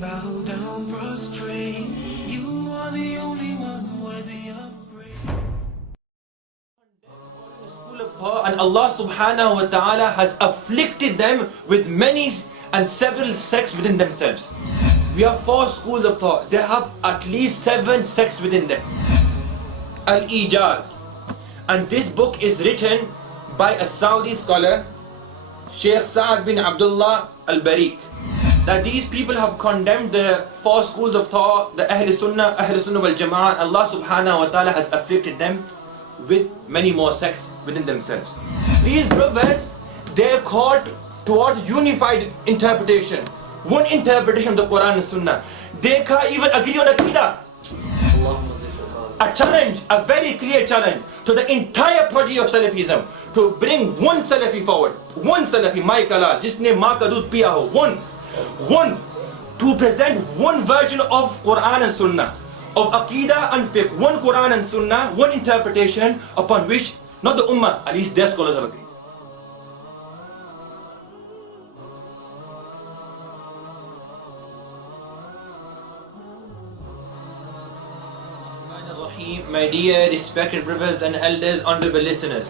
bow down prostrate. You are the only one worthy of praise. School of thought, and Allah subhanahu wa ta'ala has afflicted them with many and several sects within themselves. We have 4 schools of thought. They have at least 7 sects within them. Al-Ijaz. And this book is written by a Saudi scholar, Shaikh Sa'ad bin Abdullah al-Bariq. That these people have condemned the 4 schools of thought, the Ahl Sunnah wal Jama'ah. Allah subhanahu wa ta'ala has afflicted them with many more sects within themselves. These brothers, they are called towards unified interpretation. One interpretation of the Quran and Sunnah. They can't even agree on Aqidah. A challenge, a very clear challenge to the entire progeny of Salafism to bring one Salafi forward. One Salafi, my kala, jisne maa ka doodh piya ho. One. To present one version of Quran and Sunnah, of Aqidah and Fiqh. One Quran and Sunnah, one interpretation upon which not the Ummah, at least their scholars have agreed. My dear respected brothers and elders, honorable listeners,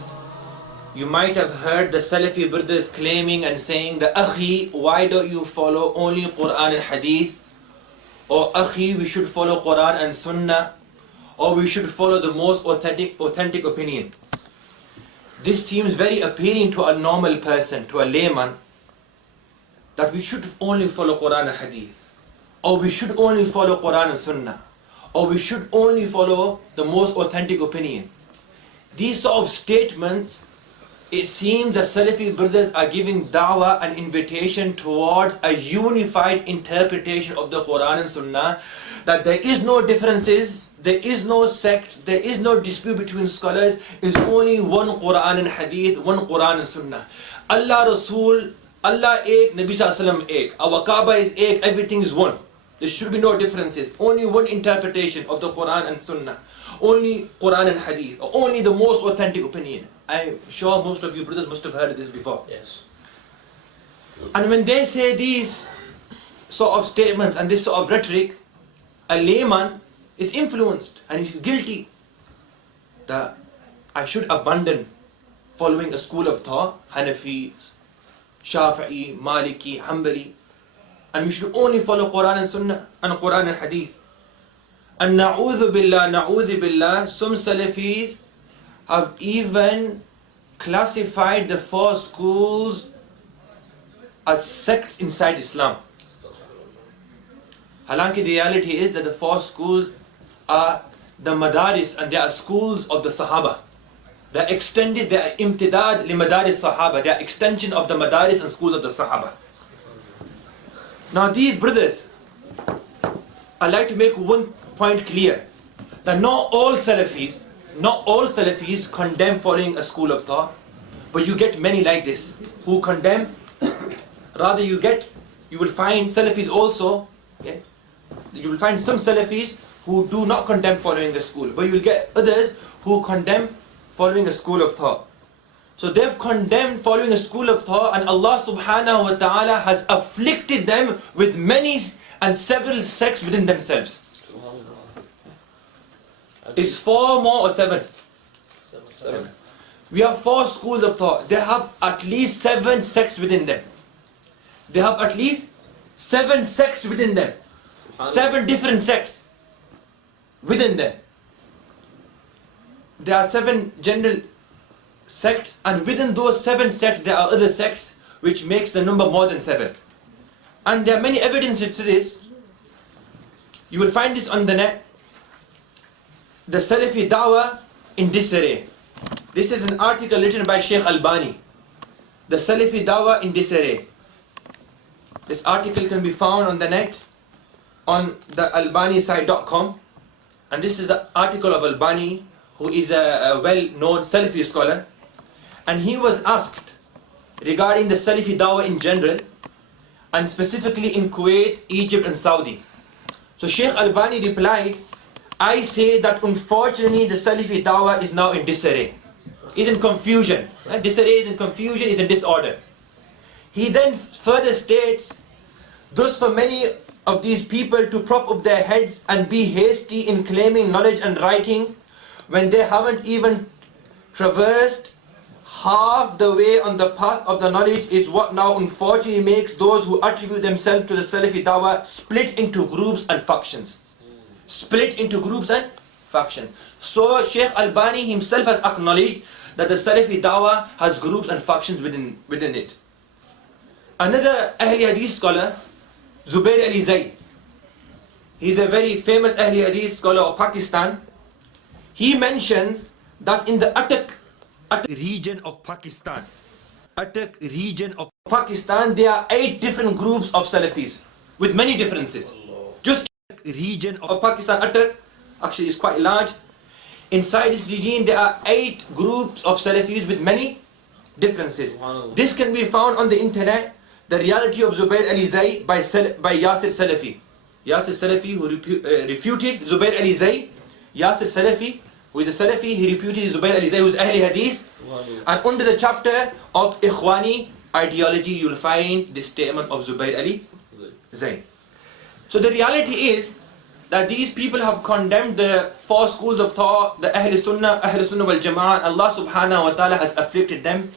you might have heard the Salafi brothers claiming and saying that Akhi, why don't you follow only Quran and Hadith? Or Akhi, we should follow Quran and Sunnah, or we should follow the most authentic opinion. This seems very appealing to a normal person, to a layman, that we should only follow Quran and Hadith, or we should only follow Quran and Sunnah, or we should only follow the most authentic opinion. These sort of statements, it seems the Salafi brothers are giving da'wah and invitation towards a unified interpretation of the Quran and Sunnah, that there is no differences, there is no sects, there is no dispute between scholars, is only one Quran and Hadith, one Quran and Sunnah. Allah Rasul, Allah ek, Nabi Sallallahu Alaihi Wasallam ek, our Kaaba is ek, everything is one. There should be no differences. Only one interpretation of the Quran and Sunnah. Only Quran and Hadith. Or only the most authentic opinion. I'm sure most of you brothers must have heard this before. Yes. And when they say these sort of statements and this sort of rhetoric, a layman is influenced and he's guilty that I should abandon following a school of thought, Hanafi, Shafi'i, Maliki, Hanbali, and we should only follow Quran and Sunnah and Quran and Hadith. And na'udhu billah, some Salafis have even classified the 4 schools as sects inside Islam. Halanki, the reality is that the 4 schools are the madaris, and they are schools of the Sahaba. They are extended, they are imtidad li madaris Sahaba. They are extension of the madaris and schools of the Sahaba. Now these brothers, I'd like to make one point clear, that not all Salafis condemn following a school of thought, but you get many like this who condemn. Rather you will find Salafis also, okay? You will find some Salafis who do not condemn following the school, but you will get others who condemn following a school of thought. So they've condemned following a school of thought, and Allah subhanahu wa ta'ala has afflicted them with many and several sects within themselves. Is 4 more or 7? 7. We have 4 schools of thought. They have at least 7 sects within them. They have at least 7 sects within them. 7 different sects within them. There are 7 general sects, and within those 7 sects there are other sects, which makes the number more than 7. And there are many evidences to this. You will find this on the net. The Salafi Dawah in disarray. This is an article written by Shaykh Albani. The Salafi Dawah in disarray. This article can be found on the net on the albanisite.com, and this is an article of Albani, who is a well-known Salafi scholar, and he was asked regarding the Salafi Dawah in general, and specifically in Kuwait, Egypt and Saudi. So Shaykh Albani replied, I say that unfortunately the Salafi Dawah is now in disarray, is in confusion. Disarray is in confusion, is in disorder. He then further states, thus for many of these people to prop up their heads and be hasty in claiming knowledge and writing when they haven't even traversed half the way on the path of the knowledge is what now unfortunately makes those who attribute themselves to the Salafi Dawah split into groups and factions. Split into groups and factions. So Shaykh Albani himself has acknowledged that the Salafi Dawah has groups and factions within it. Another Ahli Hadith scholar, Zubair Ali Zai, he's a very famous Ahli Hadith scholar of Pakistan. He mentions that in the Attock region of Pakistan, there are 8 different groups of Salafis with many differences. Just region of Pakistan, Attock actually is quite large. Inside this region there are 8 groups of Salafis with many differences. This can be found on the internet. The reality of Zubair Ali Zai by Yasir Salafi. Yasir Salafi who refuted Zubair Ali Zai. Yasir Salafi who is a Salafi, he refuted Zubair Ali Zai who is Ahli Hadith. And under the chapter of Ikhwani ideology you will find this statement of Zubair Ali Zai. So the reality is that these people have condemned the 4 schools of thought, the Ahl Sunnah wal Jama'ah. Allah subhanahu wa ta'ala has afflicted them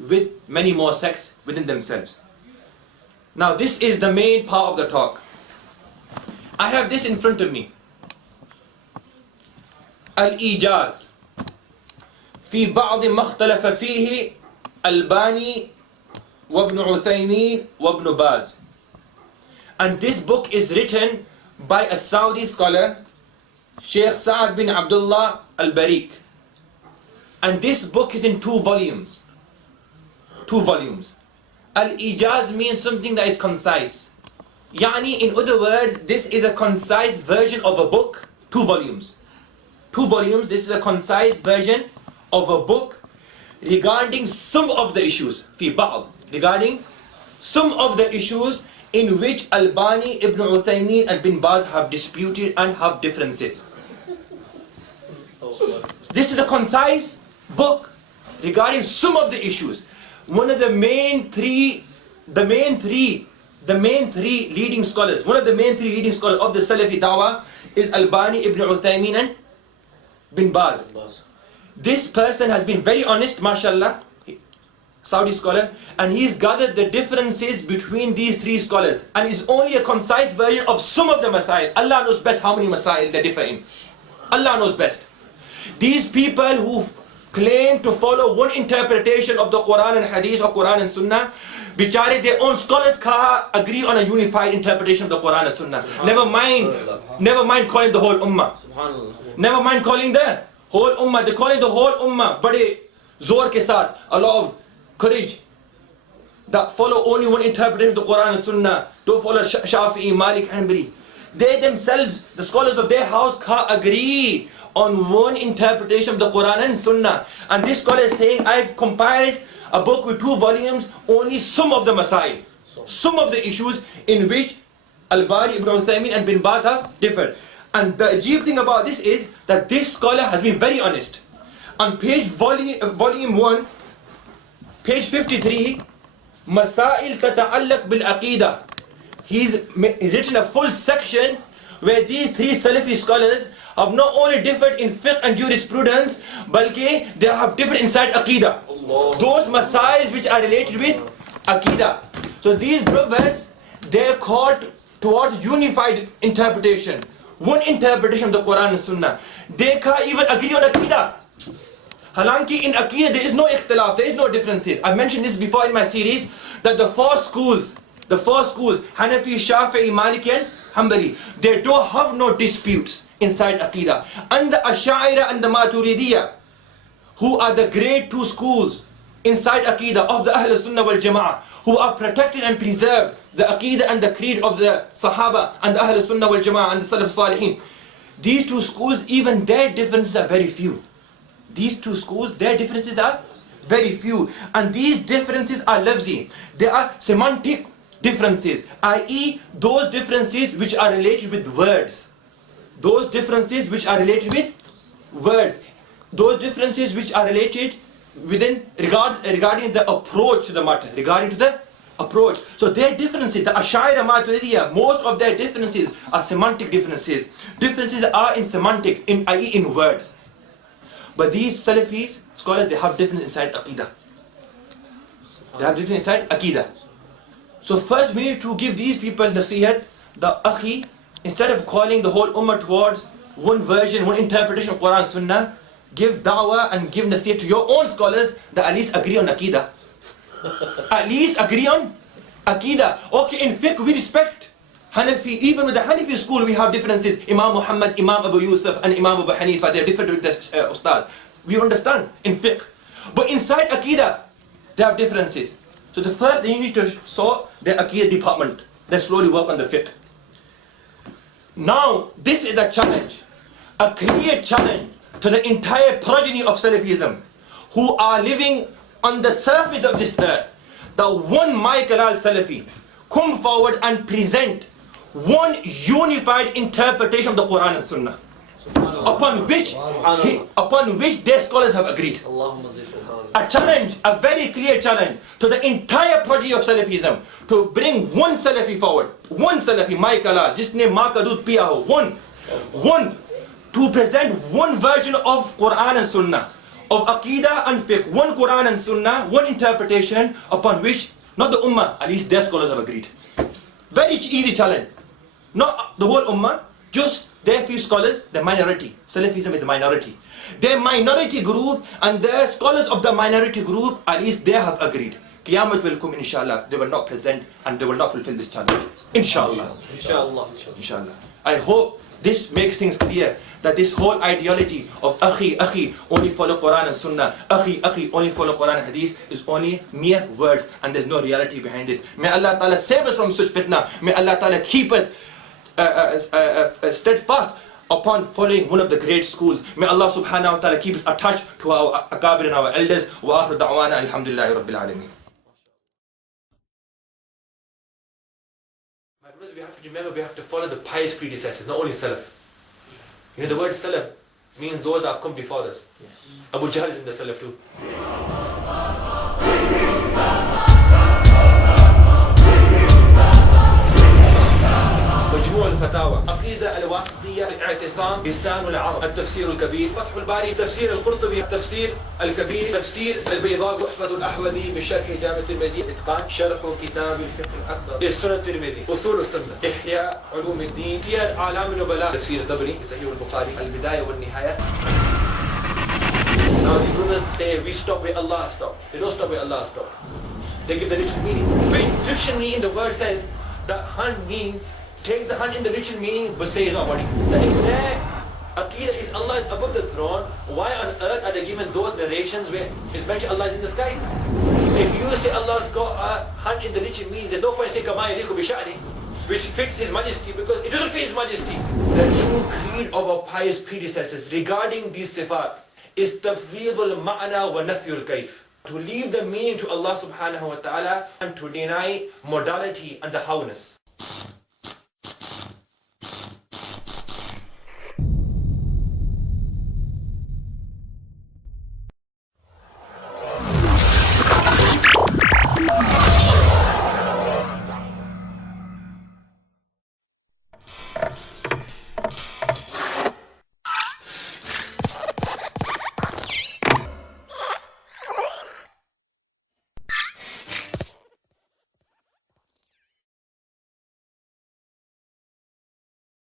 with many more sects within themselves. Now this is the main part of the talk. I have this in front of me. Al-Ijaz في بعض ما اختلف فيه الباني وابن عثيمين وابن باز. And this book is written by a Saudi scholar, Shaykh Sa'ad bin Abdullah al-Bariq. And this book is in 2 volumes. 2 volumes. Al-Ijaz means something that is concise. Yani, in other words, this is a concise version of a book, 2 volumes. 2 volumes, this is a concise version of a book regarding some of the issues, fi ba'd, regarding some of the issues in which Albani, Ibn Uthaymeen and Bin Baz have disputed and have differences. This is a concise book regarding some of the issues. One of the main three leading scholars, one of the main 3 leading scholars of the Salafi Dawah is Albani, Ibn Uthaymeen and Bin Baz. This person has been very honest, mashallah, Saudi scholar, and he's gathered the differences between these 3 scholars, and is only a concise version of some of the masail. Allah knows best how many masail they differ in. Allah knows best. These people who claim to follow one interpretation of the Quran and Hadith or Quran and Sunnah, bichare their own scholars can't agree on a unified interpretation of the Quran and Sunnah. Never mind calling the whole ummah. Never mind calling the whole ummah. They're calling the whole ummah bade zor ke saath, a lot of courage, that follow only one interpretation of the Quran and Sunnah. Don't follow Shafi'i, Malik, Hanbali. They themselves, the scholars of their house, can't agree on one interpretation of the Quran and Sunnah. And this scholar is saying, I've compiled a book with 2 volumes, only some of the masail, some of the issues in which Albani, Ibn Uthaymeen and Bin Baz have differed. And the ajib thing about this is that this scholar has been very honest. On volume 1, page 53, Masail Tata'allaq bil Aqidah. He's written a full section where these 3 Salafi scholars have not only differed in fiqh and jurisprudence, balki they have differed inside Aqidah. Those masail which are related with Aqidah. So these brothers, they're called towards unified interpretation. One interpretation of the Quran and Sunnah. They can't even agree on Aqidah. Halanki in Aqidah there is no ikhtilaf, there is no differences. I mentioned this before in my series, that the four schools, Hanafi, Shafi'i, Maliki and Hanbali, they don't have no disputes inside Aqidah. And the Ash'ariyah and the Maturidiyah, who are the great 2 schools inside Aqidah of the Ahl Sunnah wal Jama'ah, who are protected and preserved the Aqidah and the creed of the Sahaba and the Ahl Sunnah wal Jama'ah and the Salaf Salihin. These 2 schools, even their differences are very few. These 2 schools, their differences are very few. And these differences are lafzi. They are semantic differences, i.e. those differences which are related with words. Those differences which are related with words. Those differences which are related regarding the approach to the matter, regarding to the approach. So their differences, the Ash'ari Maturidiyya, most of their differences are semantic differences. Differences are in semantics, i.e. in words. But these Salafis scholars, they have difference inside Aqidah. They have difference inside Aqidah. So first we need to give these people nasihat, the akhi, instead of calling the whole ummah towards one version, one interpretation of Quran and Sunnah, give da'wah and give nasihat to your own scholars that at least agree on Aqidah. At least agree on Aqidah. Okay, in fiqh we respect Hanafi. Even with the Hanafi school we have differences. Imam Mohammad, Imam Abu Yusuf and Imam Abu Hanifa, they're different with the Ustad. We understand in fiqh. But inside Aqidah, they have differences. So the first thing you need to sort the Aqidah department. Then slowly work on the fiqh. Now, this is a challenge. A clear challenge to the entire progeny of Salafism who are living on the surface of this earth. The one Michael al-Salafi come forward and present one unified interpretation of the Quran and Sunnah upon which their scholars have agreed. A challenge, a very clear challenge to the entire progeny of Salafism to bring one Salafi forward, one Salafi, Michael al, jisne maa ka doodh piya ho, one to present one version of Quran and Sunnah, of Aqidah and Fiqh, one Quran and Sunnah, one interpretation upon which not the Ummah, at least their scholars have agreed. Very easy challenge. Not the whole Ummah, just their few scholars, the minority. Salafism is a minority. Their minority group and the scholars of the minority group, at least they have agreed. Qiyamah will come, inshallah. They will not present and they will not fulfill this challenge. Inshallah. Inshallah. I hope this makes things clear that this whole ideology of akhi, only follow Quran and Sunnah, akhi, only follow Quran and Hadith is only mere words and there's no reality behind this. May Allah Ta'ala save us from such fitna. May Allah Ta'ala keep us steadfast upon following one of the great schools. May Allah Subhanahu Wa Ta'ala keep us attached to our akabir and our elders. Wa akhiru da'wana alhamdulillahi rabbil alameen. We have to remember, we have to follow the pious predecessors, not only Salaf. You know, the word Salaf means those that have come before us. Yes. Abu Jahl is in the Salaf too. مجموع الفتاوى عقيدة الواسطية الاعتصام لسان العرب التفسير الكبير فتح الباري تفسير القرطبي التفسير الكبير تفسير البيضاء محفظ الأحوذي بشرح جامع الترمذي إتقان شرح كتاب الفقه الأكبر السنة الترمذي أصول السنة إحياء علوم الدين سير أعلام النبلاء تفسير الطبري صحيح البخاري البداية والنهاية. Now these brothers say we stop where Allah stopped. They don't stop where Allah stopped. They give the literal meaning. Which dictionary in the word says the hand means take the hand in the literal meaning, but say it's not body. The exact Aqidah is Allah is above the throne. Why on earth are they given those narrations where it's mentioned Allah is in the sky? If you say Allah's got a hand in the literal meaning, there's no point saying Kama yaliku bi sha'ni, which fits His Majesty, because it doesn't fit His Majesty. The true creed of our pious predecessors regarding these sifat is tafweedul ma'na wa nafyul kayf. To leave the meaning to Allah subhanahu wa ta'ala and to deny modality and the howness.